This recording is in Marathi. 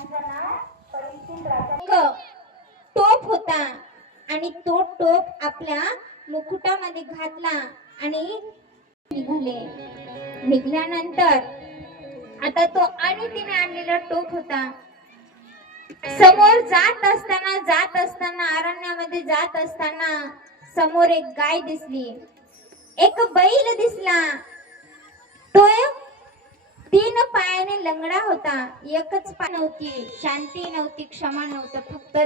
एक टोप होता आणि तो टोप आपल्या मुकुटामध्ये घातला आणि निघाले. निघाल्यानंतर आता तो आणि तिने आणलेला टोप होता. समोर जात असताना अरण्यामध्ये जात असताना समोर एक गाय दिसली, एक बैल दिसला. तो 3 पायाने लंगडा होता, एकच पाय नव्हती, शांती नव्हती, क्षमा नव्हतं, फक्त